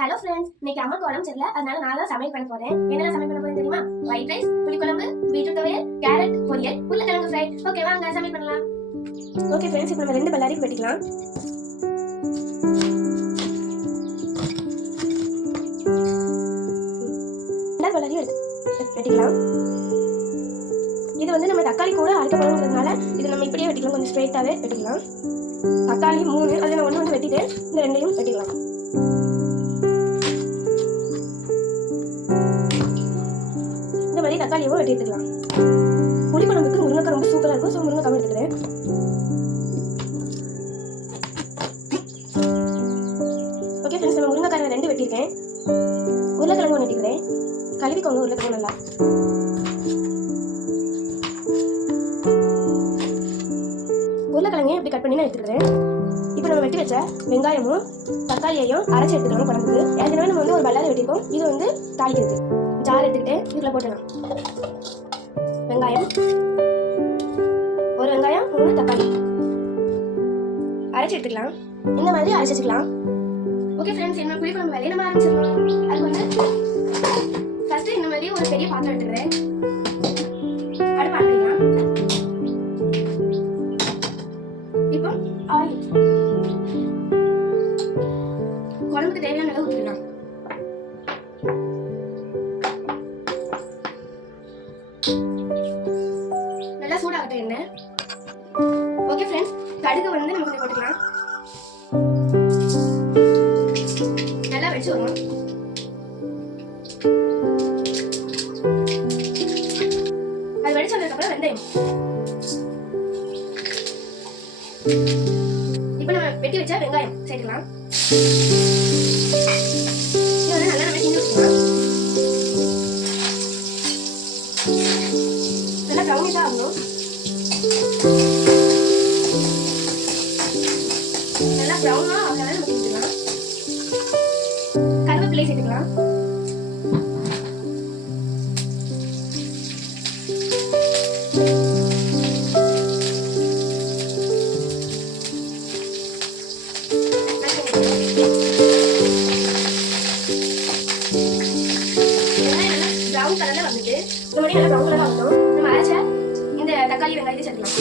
Hello friends, இன்னைக்கு அம்மாக்கு உடம்பு சரியில்லை, அதனால நான் தான் சமையல் பண்ண போறேன். என்னெல்லாம் சமையல் பண்ண போறேன் தெரியுமா? ஒயிட் ரைஸ், புளிக்குழம்பு, பீட்ரூட் துவையல், கேரட் பொரியல், உருளைக்கிழங்கு ஃப்ரை. ஓகே, வாங்க சமையல் பண்ணலாம். ஓகே ஃப்ரெண்ட்ஸ், இப்போ நம்ம 2 பல்லாரி வெட்டிக்கலாம். வெட்டிக்கலாம். இது வந்து நம்ம தக்காளி கூட அரைக்க போறோம்ன்றதுனால இது நம்ம இப்படியே வெட்டிக்கலாம். கொஞ்சம் ஸ்ட்ரைட்டாவே வெட்டிக்கலாம். தக்காளி 3, அதில் நான் 1 வந்து வெட்டிட்டு இந்த 2ஐயும் வெட்டிக்கலாம். இந்த மாதிரி தக்காளியும் வெட்டி எடுத்துக்கலாம். புளிக்குழம்புக்கு முருங்கைக்காய் ரொம்ப சூப்பராக இருக்கும். ஸோ முருங்கைக்காய் எடுத்துக்கிறேன். ஓகே ஃப்ரெண்ட்ஸ், நம்ம முருங்கைக்காய் 2 வெட்டியிருக்கேன். உருளைக்கிழங்கு 1 வெட்டிக்கிறேன். கழுவிக்கோங்க உருளைக்கிழங்கு நல்லா. உருளைக்கிழங்கையும் இப்படி கட் பண்ணி நான் எடுத்துக்கிறேன். இப்போ நம்ம வெட்டி வச்ச வெங்காயமும் தக்காளியையும் அரைச்சி எடுத்துக்கலாம் குழம்புக்கு. ஏற்கனவே நம்ம வந்து ஒரு பல்லாரி வெட்டியிருக்கோம். இது வந்து தாளிக்கிறது. ஜார் எடுத்துக்கிட்டு இதில் போட்டுக்கலாம். வெங்காயம், 1 வெங்காயம், 3 தக்காளி அரைச்சி எடுத்துக்கலாம். இந்த மாதிரி அரைச்சி வச்சுக்கலாம். ஓகே ஃப்ரெண்ட்ஸ், என்ன புளிக்குழம்பு வேலையை நம்ம ஆரம்பிச்சிடலாம். அதுக்கு வந்து ஃபர்ஸ்ட் இந்த மாதிரி ஒரு பெரிய பாத்திரம் எடுத்துக்கிறேன். அடுப்பு ஆரம்பிக்கலாம். இப்போ ஆயில், குழம்புக்கு தேவையான அளவு ஊற்றிக்கலாம். நல்லா சூடாகட்டும் எண்ணெய். ஓகே ஃப்ரெண்ட்ஸ், கடுகு வந்து நம்ம கொஞ்சம் போட்டுக்கலாம். நல்லா வெடிச்சு வரும். அது வெடிச்சு வந்ததுக்கப்புறம் வெந்தயம். இப்போ நம்ம வெட்டி வச்ச வெங்காயம் சேர்க்கலாம். இது வந்து நல்லா நம்ம கிண்டி வச்சுக்கலாம். நல்லா ப்ரௌனிஷா ஆகணும். நல்லா ப்ரௌனா ஆகாத நம்ம கிண்டிக்கலாம். கருவேப்பிலை சேர்த்துக்கலாம். ப்ரௌன் கலர்ல வந்துட்டு இந்த மாதிரி நல்லா ப்ரௌன் கலர் ஆகட்டும். நம்ம அரைச்ச இந்த தக்காளி வெங்காயத்தை சேர்க்கலாம்.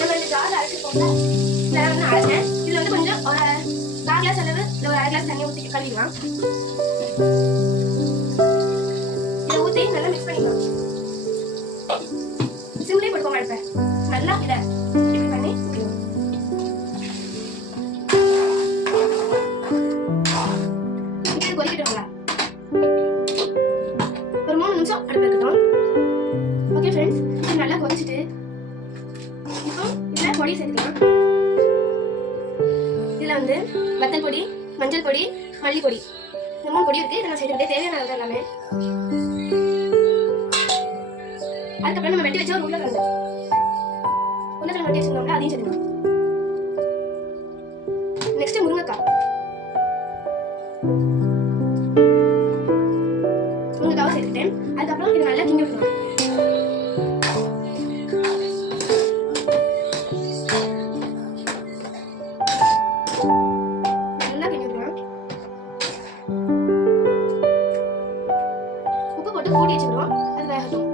நம்ம இந்த ஜார் அரைச்சிருக்கோம்ல, இதெல்லாம் வந்து அரைச்சேன். இதுல வந்து கொஞ்சம் ஒரு 1/4 கிளாஸ் அளவு இல்லை ஒரு 1/2 கிளாஸ் தண்ணி ஊற்றி கழுவிடலாம். இதை ஊற்றி நல்லா மிக்ஸ் பண்ணிக்கலாம். சிம்லே போட்டுக்கோங்க அடுப்பை. நல்லா இதை இப்படி பண்ணி இது கொதிக்கிட்டோங்களா? ஒரு 3 நிமிஷம் அடுப்பு இருக்கட்டும். ஓகே ஃப்ரெண்ட்ஸ், இது நல்லா கொதிச்சுட்டு இப்போ இதில் பொடி சேர்த்துக்கலாம். இதில் வந்து வத்தல் பொடி, மஞ்சள் பொடி, மல்லிப்பொடி, இந்த 3 பொடி இருக்கு. இதை நான் சேர்த்துக்கிட்டே தேவையான அளவு எல்லாமே. அதுக்கப்புறம் நம்ம வெட்டி வச்ச ஒரு உருளைக்கிழங்கு வெட்டி வச்சிருந்தோம்ல, அதையும் சேர்த்துக்கலாம். நெக்ஸ்ட் முருங்கைக்காவை சேர்த்துட்டேன். அதுக்கப்புறம் இதை நல்லா கிண்டி விட்டுக்கலாம். நல்லா கிண்டி விட்டுக்கலாம். உப்பு போட்டு மூடி வச்சுக்கிறோம். அது வேகட்டும்.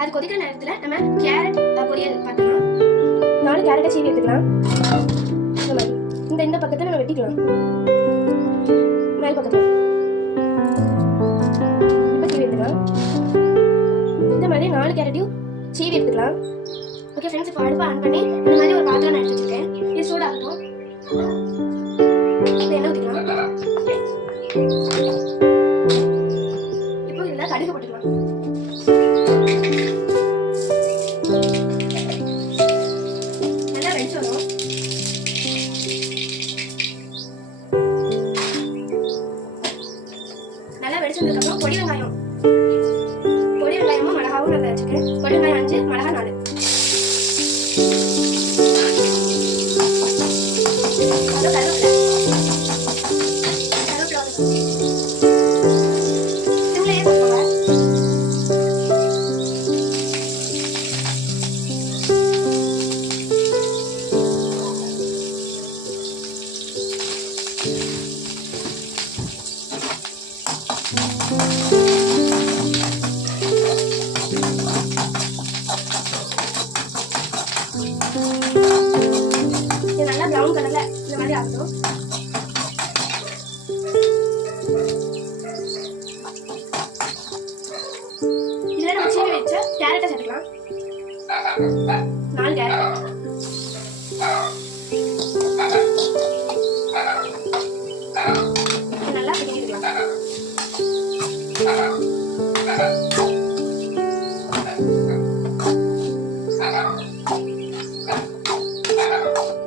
அது கொதிக்கிற நேரத்தில் நம்ம கேரட் பொரியல் பார்த்துக்கலாம். 4 கேரட்டை சீவி எடுத்துக்கலாம். இந்த மாதிரி இந்த பக்கத்தை நம்ம வெட்டிக்கலாம். மேல் பக்கத்தில் இந்த மாதிரி 4 கேரட்டையும் சீவி எடுத்துக்கலாம். ஓகே ஃப்ரெண்ட்ஸ், இப்போ அடுப்பை ஆன் பண்ணி இந்த மாதிரி ஒரு பாத்திரம் நான் எடுத்து வச்சிருக்கேன். இது சூடாகட்டும். இந்த எண்ணெய் ஊற்றிக்கலாம். இப்போ இதில் கடுகு போட்டுக்கலாம். நல்லா வெடிச்சு வரும். நல்லா வெடிச்சதுக்கப்புறம் பொடி வெங்காயமும் மிளகாவும் நல்லா வச்சுக்கேன். பொடி வெங்காயம் 5, மிளகா 4. சிம்லையே போட்டுக்கோங்க. 4 கேரட், நல்லா பிடிக்கலாம்.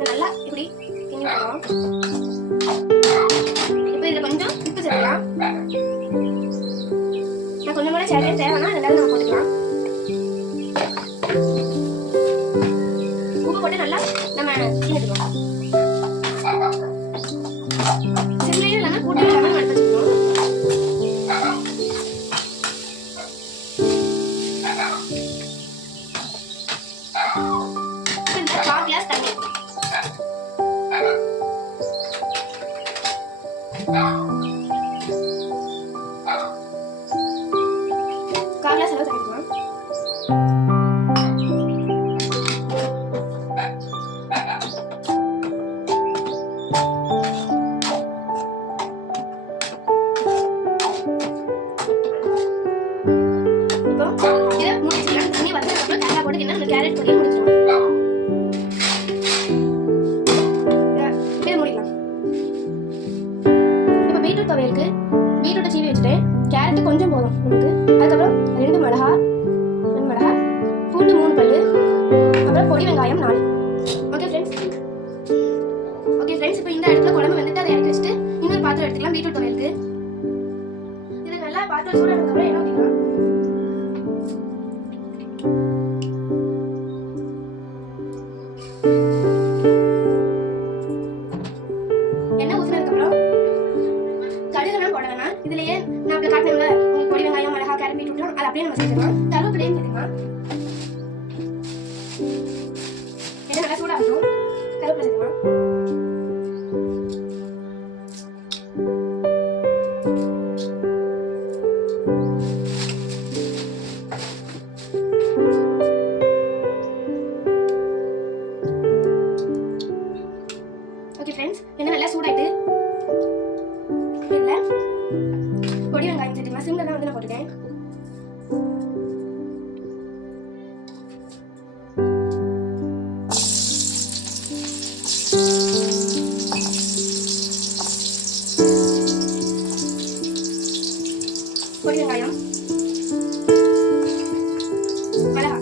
நல்லா இப்படி கிண்டிக்கலாம். இப்போ இதுல கொஞ்சம் உப்பு சேர்க்கலாம். நான் கொஞ்சம் கூட சேர்க்க தேவைன்னா ரெண்டாவது நம்ம போட்டுக்கலாம். உப்பு போட்டு நல்லா நம்ம கிண்டிக்கலாம். சிம்லையும் இல்லாம கூட்டம் இல்லாம நம்ம எடுத்து வச்சுக்கணும். இந்த 4 கிளாஸ் தண்ணி, 4 கிளாஸ் அளவு தண்ணி. இப்போ இதை முடிச்சுக்கலாம். தண்ணி வந்ததுக்கப்புறம் தேங்காய் போட்டு கிண்ண நம்ம கேரட் பொரியல் முடிச்சிடும். இதை முடிக்கலாம். இப்போ பீட்ரூட் துவையலுக்கு பீட்ரூட்டை சீவி வச்சுட்டேன். கேரட் கொஞ்சம் போதும் நமக்கு. அதுக்கப்புறம் 2 மிளகா, பூண்டு 3 பல்லு, அப்புறம் பொடி வெங்காயம் 4. ஓகே ஃப்ரெண்ட்ஸ், இப்போ இந்த இடத்துல குழம்பு வந்துட்டு அதை இறக்கி வச்சுட்டு இன்னொரு பாத்திரம் எடுத்துக்கலாம் பீட்ரூட் துவையலுக்கு. இது நல்லா பாத்திரம் சூடானதுக்கப்புறம் எண்ணெய் ஊற்றிக்கலாம். எண்ணெய் ஊற்றினதுக்கப்புறம் கடுகுலாம் போட வேணாம். இதுலயே நான் அப்படி காட்டினேன்ல உங்களுக்கு பொடி வெங்காயம், மிளகா, கேரட், பீட்ரூட்லாம் அதை அப்படியே நம்ம சேர்த்துக்கலாம். கருவேப்பிலையும் சேர்த்துக்கலாம். எண்ணெய் நல்லா சூடாகட்டும். கருவேப்பிலை சேர்த்துக்கலாம். ஓகே ஃப்ரெண்ட்ஸ், எண்ணெய் நல்லா சூடாயிட்டு இதில் பொடி வெங்காயம் சேர்த்துக்கலாம். சிம்ல தான் வந்து நான் போட்டுட்டேன். பொடி வெங்காயம், மிளகா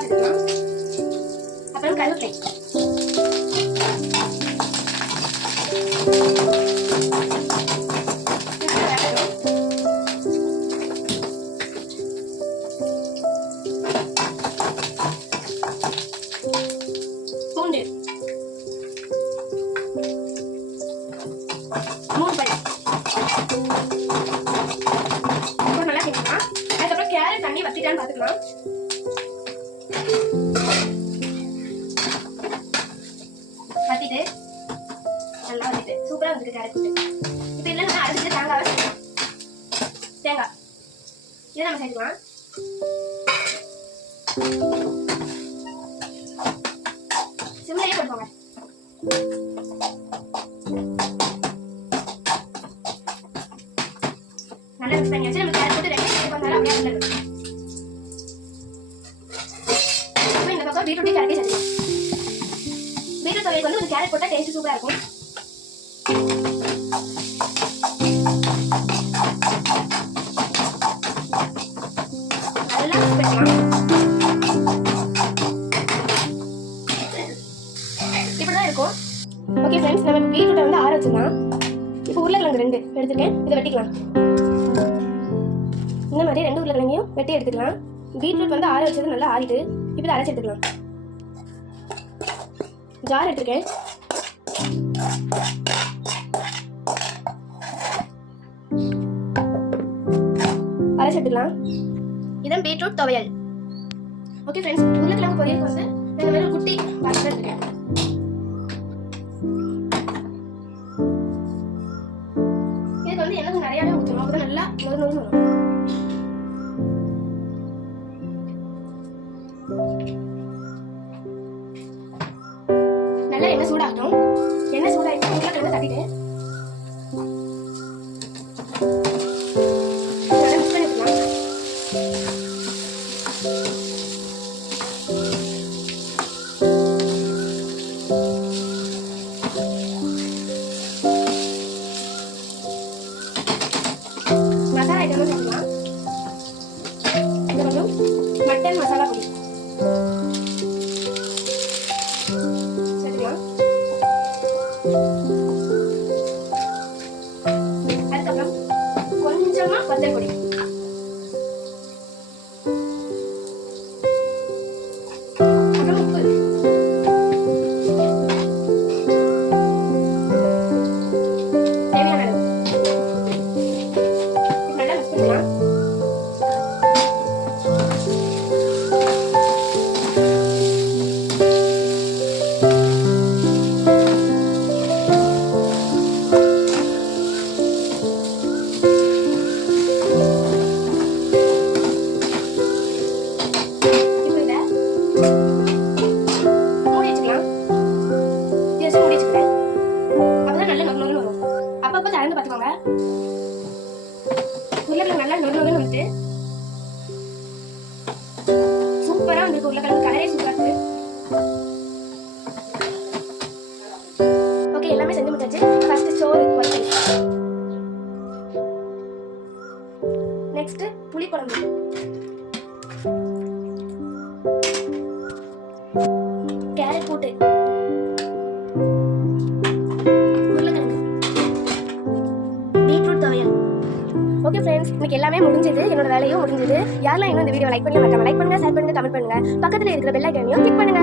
சேர்த்துக்கலாம். அப்புறம் கருவேப்பிலை, பூண்டு 3 பல்லு நல்லா சேர்த்துக்கலாம். அதுக்கப்புறம் கேரட் தண்ணி வத்திட்டான்னு பார்த்துக்கலாம். வத்திட்டு நல்லா வந்துட்டு சூப்பராக வந்துட்டு கேரட். இப்போ இதில் நம்ம அரைச்சிட்டு தேங்காவை சேர்க்கலாம். தேங்காய் இதை நம்ம சேர்த்துக்கலாம். சிம்லையே போட்டுக்கோங்க. நல்லா மிக்ஸ் பண்ணி வச்சு நம்ம கேரட் போட்டு 2 கொஞ்சம் அப்படியே வந்துடணும். இப்போ இந்த பக்கம் பீட்ரூட் கேரட்டே சேர்த்துக்கலாம். பீட்ரூட் துவையலுக்கு வந்து ஒரு கேரட் போட்டால் டேஸ்ட் சூப்பராக இருக்கும். நல்லா மிக்ஸ் பண்ணிக்கலாம். இப்படிதான் இருக்கும். ஓகே ஃப்ரெண்ட்ஸ், நம்ம பீட்ரூட்டை வந்து ஆற வச்சுக்கலாம். இப்போ உருளைக்கிழங்கு 2 எடுத்துருக்கேன். இதை வெட்டிக்கலாம். இந்த மாதிரி 2 உருளைக்கிழங்கையும் வெட்டி எடுத்துக்கலாம். பீட்ரூட் வந்து ஆற வச்சது நல்லா ஆறிட்டு இப்போ இதை அரைச்சி எடுத்துக்கலாம். ஜார் எடுத்துருக்கேன். அரைச்சி எடுத்துக்கலாம். இதான் பீட்ரூட் துவையல். ஓகே ஃப்ரெண்ட்ஸ், உருளைக்கிழங்கு பொரியலுக்கு வந்து இந்த மாதிரி ஒரு குட்டி பாத்திரம் எடுத்துருக்கேன். இதுக்கு வந்து எண்ணெய் நிறையாவே ஊற்றணும். அப்போ நல்லா நொறு நொறு வரும். நல்லா எண்ணெய் சூடாகட்டும். எண்ணெய் சூடாகிட்டு உருளைக்கிழங்கு தட்டிட்டு நல்லா மிக்ஸ் பண்ணி வச்சுக்கலாம். அதுக்கப்புறம் கொஞ்சமா வத்தல் பொடி, அப்புறம் உப்பு, தேவையான அளவு. இது நல்லா மிக்ஸ் பண்ணிக்கலாம். இப்போ இதை மூடி வச்சுக்கலாம். இதை வச்சு மூடி வச்சுக்கிறேன். அப்பதான் நல்லா நொறு நொறுன்னு வரும். அப்பப்போ திறந்து பார்த்துக்கோங்க. உருளைக்கிழங்கு நல்லா நொறு நொறுன்னு வந்துட்டு சூப்பரா வந்திருக்கு. உருளைக்கிழங்கு கலரே சூப்பரா இருக்கு. ஓகே, எல்லாமே செஞ்சு முடிச்சாச்சு. ஃபர்ஸ்ட் சோறு ஒயிட் ரைஸ், நெக்ஸ்ட் புளி குழம்பு, கேரட் போட்டு, உருளைக்கிழங்கு, பீட்ரூட் துவையல். ஓகே ஃப்ரெண்ட்ஸ், இன்னைக்கு எல்லாமே முடிஞ்சது. என்னோட வேலையும் முடிஞ்சது. யாரெல்லாம் இன்னும் இந்த வீடியோ லைக் பண்ணி மறக்காம லைக் பண்ணுங்க, ஷேர் பண்ணுங்க, கமெண்ட் பண்ணுங்க. பக்கத்துல இருக்கிற பெல் ஐகானையும் கிளிக் பண்ணுங்க.